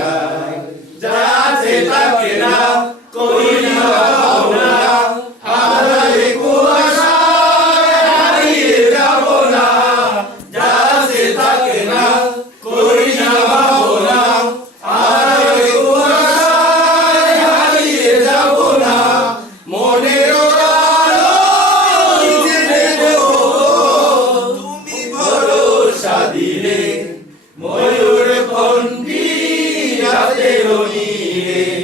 যায় যা আছে থাকে না করি না ভাবনা আধারে কুয়াশায় হারিয়ে যাব না যা আছে থাকে না করি না ভাবনা আধারে কুয়াশায় হারিয়ে যাব না মনের আলো জেনে দেব তুমি ভরসা দিলে ময়ূর কণ্ঠী রাতের নীলে